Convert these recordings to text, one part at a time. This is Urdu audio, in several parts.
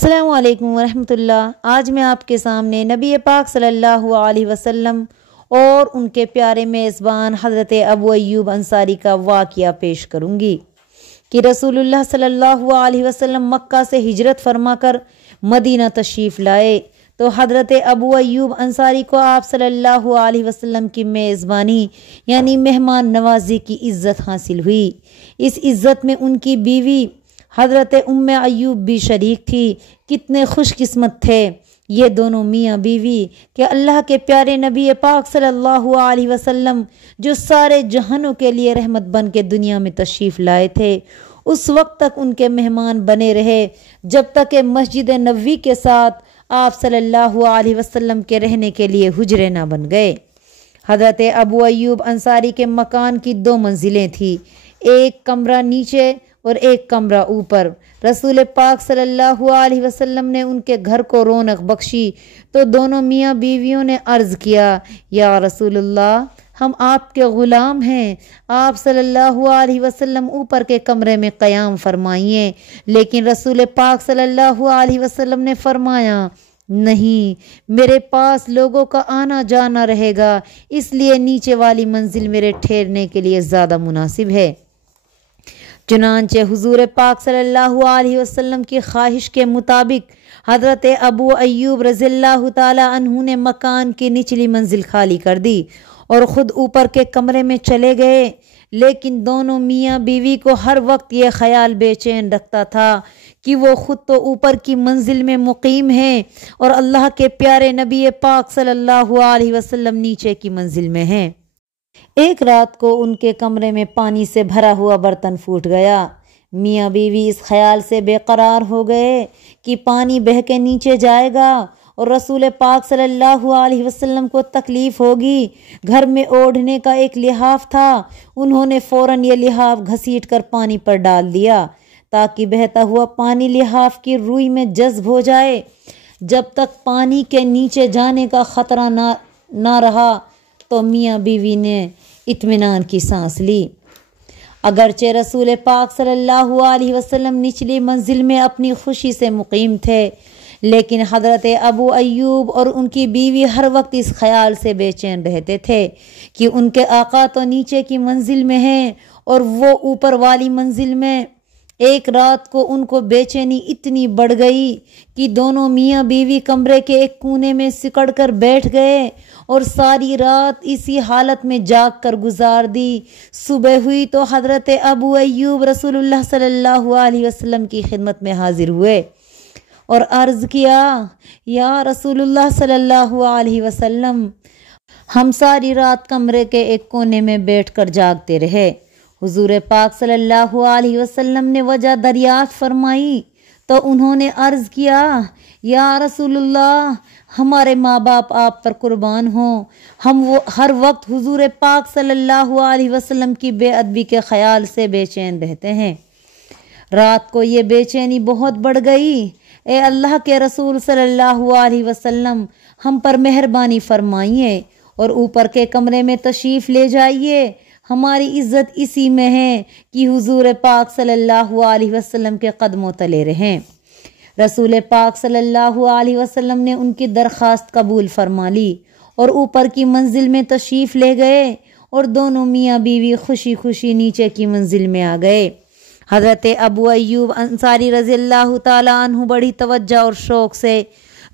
السلام علیکم ورحمۃ اللہ۔ آج میں آپ کے سامنے نبی پاک صلی اللہ علیہ وسلم اور ان کے پیارے میزبان حضرت ابو ایوب انصاری کا واقعہ پیش کروں گی کہ رسول اللہ صلی اللہ علیہ وسلم مکہ سے ہجرت فرما کر مدینہ تشریف لائے تو حضرت ابو ایوب انصاری کو آپ صلی اللہ علیہ وسلم کی میزبانی یعنی مہمان نوازی کی عزت حاصل ہوئی۔ اس عزت میں ان کی بیوی حضرت ام ایوب بھی شریک تھی۔ کتنے خوش قسمت تھے یہ دونوں میاں بیوی کہ اللہ کے پیارے نبی پاک صلی اللہ علیہ وسلم جو سارے جہانوں کے لیے رحمت بن کے دنیا میں تشریف لائے تھے، اس وقت تک ان کے مہمان بنے رہے جب تک کہ مسجد نبوی کے ساتھ آپ صلی اللہ علیہ وسلم کے رہنے کے لیے حجرے نہ بن گئے۔ حضرت ابو ایوب انصاری کے مکان کی 2 منزلیں تھیں، ایک کمرہ نیچے اور ایک کمرہ اوپر۔ رسول پاک صلی اللہ علیہ وسلم نے ان کے گھر کو رونق بخشی تو دونوں میاں بیویوں نے عرض کیا، یا رسول اللہ، ہم آپ کے غلام ہیں، آپ صلی اللہ علیہ وسلم اوپر کے کمرے میں قیام فرمائیے۔ لیکن رسول پاک صلی اللہ علیہ وسلم نے فرمایا، نہیں، میرے پاس لوگوں کا آنا جانا رہے گا، اس لیے نیچے والی منزل میرے ٹھہرنے کے لیے زیادہ مناسب ہے۔ چنانچہ حضور پاک صلی اللہ علیہ وسلم کی خواہش کے مطابق حضرت ابو ایوب رضی اللہ تعالی عنہ نے مکان کی نچلی منزل خالی کر دی اور خود اوپر کے کمرے میں چلے گئے۔ لیکن دونوں میاں بیوی کو ہر وقت یہ خیال بے چین رکھتا تھا کہ وہ خود تو اوپر کی منزل میں مقیم ہیں اور اللہ کے پیارے نبی پاک صلی اللہ علیہ وسلم نیچے کی منزل میں ہیں۔ ایک رات کو ان کے کمرے میں پانی سے بھرا ہوا برتن پھوٹ گیا۔ میاں بیوی اس خیال سے بے قرار ہو گئے کہ پانی بہہ کے نیچے جائے گا اور رسول پاک صلی اللہ علیہ وسلم کو تکلیف ہوگی۔ گھر میں اوڑھنے کا ایک لحاف تھا، انہوں نے فوراً یہ لحاف گھسیٹ کر پانی پر ڈال دیا تاکہ بہتا ہوا پانی لحاف کی روئی میں جذب ہو جائے۔ جب تک پانی کے نیچے جانے کا خطرہ نہ رہا تو میاں بیوی نے اطمینان کی سانس لی۔ اگرچہ رسول پاک صلی اللہ علیہ وسلم نچلی منزل میں اپنی خوشی سے مقیم تھے، لیکن حضرت ابو ایوب اور ان کی بیوی ہر وقت اس خیال سے بے چین رہتے تھے کہ ان کے آقا تو نیچے کی منزل میں ہیں اور وہ اوپر والی منزل میں۔ ایک رات کو ان کو بے چینی اتنی بڑھ گئی کہ دونوں میاں بیوی کمرے کے ایک کونے میں سکڑ کر بیٹھ گئے اور ساری رات اسی حالت میں جاگ کر گزار دی۔ صبح ہوئی تو حضرت ابو ایوب رسول اللہ صلی اللہ علیہ وسلم کی خدمت میں حاضر ہوئے اور عرض کیا، یا رسول اللہ صلی اللہ علیہ وسلم، ہم ساری رات کمرے کے ایک کونے میں بیٹھ کر جاگتے رہے۔ حضور پاک صلی اللہ علیہ وسلم نے وجہ دریافت فرمائی تو انہوں نے عرض کیا، یا رسول اللہ، ہمارے ماں باپ آپ پر قربان ہوں، ہم ہر وقت حضور پاک صلی اللہ علیہ وسلم کی بے ادبی کے خیال سے بے چین رہتے ہیں۔ رات کو یہ بے چینی بہت بڑھ گئی۔ اے اللہ کے رسول صلی اللہ علیہ وسلم، ہم پر مہربانی فرمائیے اور اوپر کے کمرے میں تشریف لے جائیے، ہماری عزت اسی میں ہے کہ حضور پاک صلی اللہ علیہ وسلم کے قدموں تلے رہیں۔ رسول پاک صلی اللہ علیہ وسلم نے ان کی درخواست قبول فرما لی اور اوپر کی منزل میں تشریف لے گئے اور دونوں میاں بیوی خوشی خوشی نیچے کی منزل میں آ گئے۔ حضرت ابو ایوب انصاری رضی اللہ تعالی عنہ بڑی توجہ اور شوق سے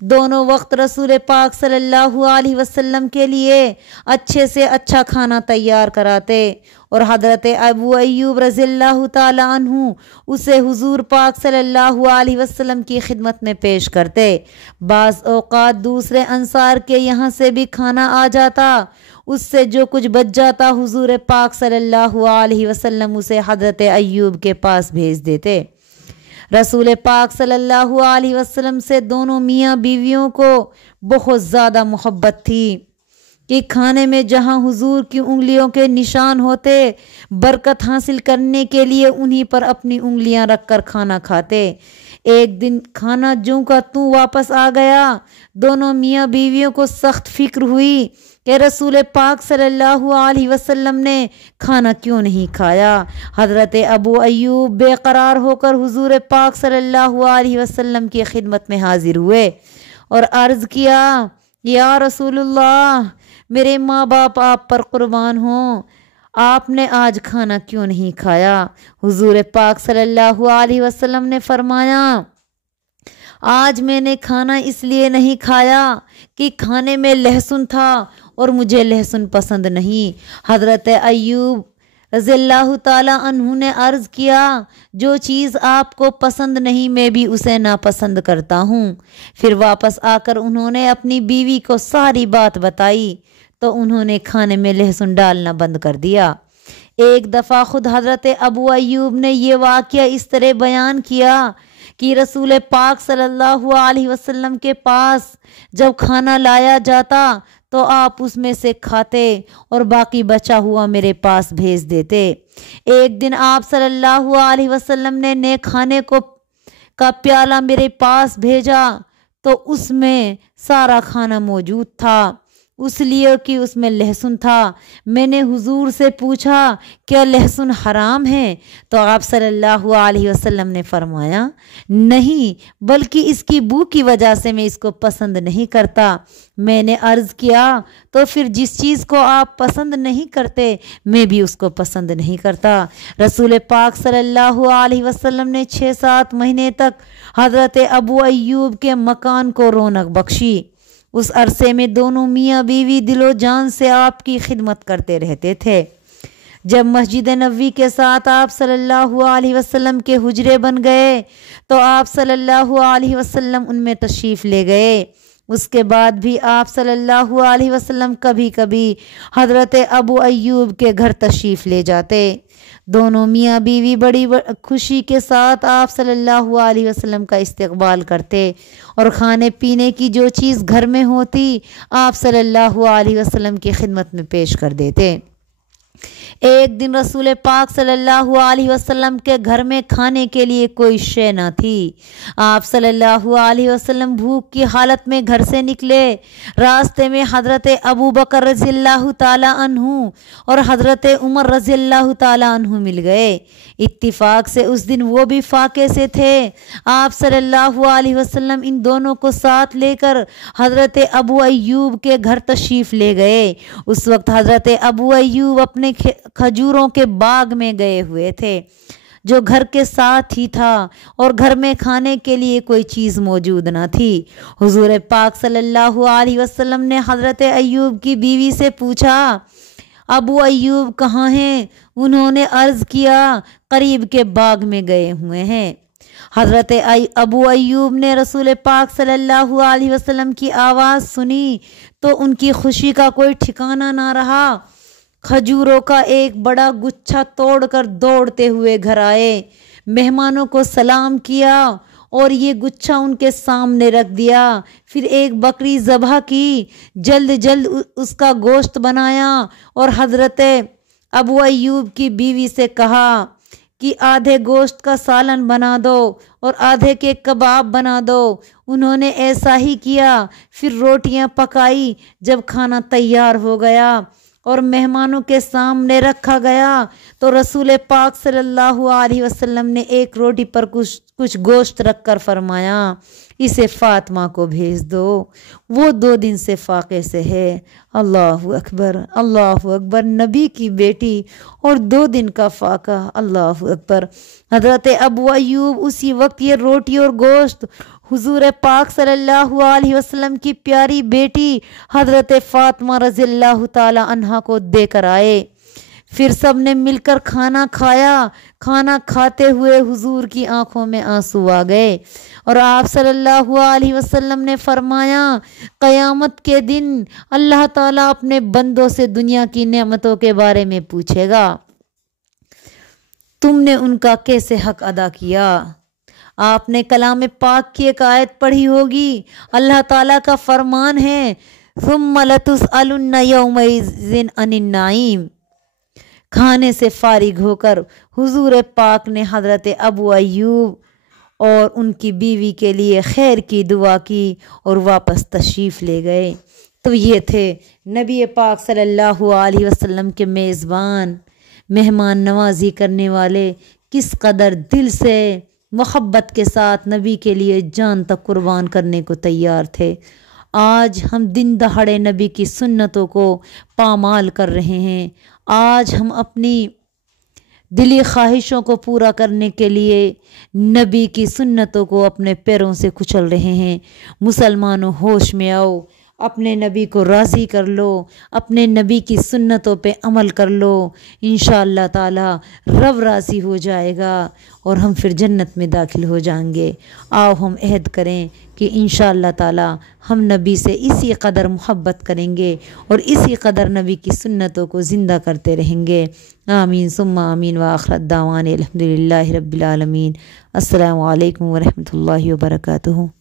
دونوں وقت رسول پاک صلی اللہ علیہ وسلم کے لیے اچھے سے اچھا کھانا تیار کراتے اور حضرت ابو ایوب رضی اللہ تعالی عنہ اسے حضور پاک صلی اللہ علیہ وسلم کی خدمت میں پیش کرتے۔ بعض اوقات دوسرے انصار کے یہاں سے بھی کھانا آ جاتا، اس سے جو کچھ بچ جاتا حضور پاک صلی اللہ علیہ وسلم اسے حضرت ایوب کے پاس بھیج دیتے۔ رسول پاک صلی اللہ علیہ وسلم سے دونوں میاں بیویوں کو بہت زیادہ محبت تھی کہ کھانے میں جہاں حضور کی انگلیوں کے نشان ہوتے، برکت حاصل کرنے کے لیے انہی پر اپنی انگلیاں رکھ کر کھانا کھاتے۔ ایک دن کھانا جوں کا توں واپس آ گیا۔ دونوں میاں بیویوں کو سخت فکر ہوئی کہ رسول پاک صلی اللہ علیہ وسلم نے کھانا کیوں نہیں کھایا۔ حضرت ابو ایوب بے قرار ہو کر حضور پاک صلی اللہ علیہ وسلم کی خدمت میں حاضر ہوئے اور عرض کیا، یا رسول اللہ، میرے ماں باپ آپ پر قربان ہوں، آپ نے آج کھانا کیوں نہیں کھایا؟ حضور پاک صلی اللہ علیہ وسلم نے فرمایا، آج میں نے کھانا اس لیے نہیں کھایا کہ کھانے میں لہسن تھا اور مجھے لہسن پسند نہیں۔ حضرت ایوب رضی اللہ تعالی عنہ نے عرض کیا، جو چیز آپ کو پسند نہیں میں بھی اسے ناپسند کرتا ہوں۔ پھر واپس آ کر انہوں نے اپنی بیوی کو ساری بات بتائی تو انہوں نے کھانے میں لہسن ڈالنا بند کر دیا۔ ایک دفعہ خود حضرت ابو ایوب نے یہ واقعہ اس طرح بیان کیا کہ رسول پاک صلی اللہ علیہ وسلم کے پاس جب کھانا لایا جاتا تو آپ اس میں سے کھاتے اور باقی بچا ہوا میرے پاس بھیج دیتے۔ ایک دن آپ صلی اللہ علیہ وسلم نے کھانے کا پیالہ میرے پاس بھیجا تو اس میں سارا کھانا موجود تھا، اس لیے کہ اس میں لہسن تھا۔ میں نے حضور سے پوچھا، کیا لہسن حرام ہے؟ تو آپ صلی اللہ علیہ وسلم نے فرمایا، نہیں، بلکہ اس کی بو کی وجہ سے میں اس کو پسند نہیں کرتا۔ میں نے عرض کیا، تو پھر جس چیز کو آپ پسند نہیں کرتے میں بھی اس کو پسند نہیں کرتا۔ رسول پاک صلی اللہ علیہ وسلم نے 6-7 مہینے تک حضرت ابو ایوب کے مکان کو رونق بخشی۔ اس عرصے میں دونوں میاں بیوی دل و جان سے آپ کی خدمت کرتے رہتے تھے۔ جب مسجد نبوی کے ساتھ آپ صلی اللہ علیہ وسلم کے حجرے بن گئے تو آپ صلی اللہ علیہ وسلم ان میں تشریف لے گئے۔ اس کے بعد بھی آپ صلی اللہ علیہ وسلم کبھی کبھی حضرت ابو ایوب کے گھر تشریف لے جاتے۔ دونوں میاں بیوی بڑی خوشی کے ساتھ آپ صلی اللہ علیہ وسلم کا استقبال کرتے اور کھانے پینے کی جو چیز گھر میں ہوتی آپ صلی اللہ علیہ وسلم کی خدمت میں پیش کر دیتے۔ ایک دن رسول پاک صلی اللہ علیہ وسلم کے گھر میں کھانے کے لیے کوئی شے نہ تھی۔ آپ صلی اللہ علیہ وسلم بھوک کی حالت میں گھر سے نکلے۔ راستے میں حضرت ابو بکر رضی اللہ تعالی عنہ اور حضرت عمر رضی اللہ تعالی عنہ مل گئے۔ اتفاق سے اس دن وہ بھی فاقے سے تھے۔ آپ صلی اللہ علیہ وسلم ان دونوں کو ساتھ لے کر حضرت ابو ایوب کے گھر تشریف لے گئے۔ اس وقت حضرت ابو ایوب اپنے کھجوروں کے باغ میں گئے ہوئے تھے جو گھر کے ساتھ ہی تھا اور گھر میں کھانے کے لیے کوئی چیز موجود نہ تھی۔ حضور پاک صلی اللہ علیہ وسلم نے حضرت ایوب کی بیوی سے پوچھا، ابو ایوب کہاں ہیں؟ انہوں نے عرض کیا، قریب کے باغ میں گئے ہوئے ہیں۔ حضرت ابو ایوب نے رسول پاک صلی اللہ علیہ وسلم کی آواز سنی تو ان کی خوشی کا کوئی ٹھکانہ نہ رہا۔ کھجوروں کا ایک بڑا گچھا توڑ کر دوڑتے ہوئے گھر آئے، مہمانوں کو سلام کیا اور یہ گچھا ان کے سامنے رکھ دیا۔ پھر ایک بکری ذبح کی، جلد جلد اس کا گوشت بنایا اور حضرت ابو ایوب کی بیوی سے کہا کہ آدھے گوشت کا سالن بنا دو اور آدھے کے کباب بنا دو۔ انہوں نے ایسا ہی کیا۔ پھر روٹیاں پکائی۔ جب کھانا تیار ہو گیا اور مہمانوں کے سامنے رکھا گیا تو رسول پاک صلی اللہ علیہ وسلم نے ایک روٹی پر کچھ گوشت رکھ کر فرمایا، اسے فاطمہ کو بھیج دو، وہ 2 دن سے فاقے سے ہے۔ اللہ اکبر، اللہ اکبر، نبی کی بیٹی اور 2 دن کا فاقہ، اللہ اکبر۔ حضرت ابو ایوب اسی وقت یہ روٹی اور گوشت حضور پاک صلی اللہ علیہ وسلم کی پیاری بیٹی حضرت فاطمہ رضی اللہ تعالی عنہا کو دے کر آئے۔ پھر سب نے مل کر کھانا کھایا۔ کھانا کھاتے ہوئے حضور کی آنکھوں میں آنسو آ گئے اور آپ صلی اللہ علیہ وسلم نے فرمایا، قیامت کے دن اللہ تعالیٰ اپنے بندوں سے دنیا کی نعمتوں کے بارے میں پوچھے گا، تم نے ان کا کیسے حق ادا کیا؟ آپ نے کلام پاک کی ایک آیت پڑھی ہوگی، اللہ تعالیٰ کا فرمان ہے، ثم لتسألن یومئذ عن النعیم۔ کھانے سے فارغ ہو کر حضور پاک نے حضرت ابو ایوب اور ان کی بیوی کے لیے خیر کی دعا کی اور واپس تشریف لے گئے۔ تو یہ تھے نبی پاک صلی اللہ علیہ وسلم کے میزبان، مہمان نوازی کرنے والے، کس قدر دل سے محبت کے ساتھ نبی کے لیے جان تک قربان کرنے کو تیار تھے۔ آج ہم دن دہاڑے نبی کی سنتوں کو پامال کر رہے ہیں۔ آج ہم اپنی دلی خواہشوں کو پورا کرنے کے لیے نبی کی سنتوں کو اپنے پیروں سے کچل رہے ہیں۔ مسلمانوں ہوش میں آؤ، اپنے نبی کو راضی کر لو، اپنے نبی کی سنتوں پہ عمل کر لو، انشاءاللہ تعالی رب راضی ہو جائے گا اور ہم پھر جنت میں داخل ہو جائیں گے۔ آؤ ہم عہد کریں کہ انشاءاللہ تعالی ہم نبی سے اسی قدر محبت کریں گے اور اسی قدر نبی کی سنتوں کو زندہ کرتے رہیں گے۔ آمین ثم آمین وآخر دعوانا الحمدللہ رب العالمین۔ السلام علیکم ورحمۃ اللہ وبرکاتہ۔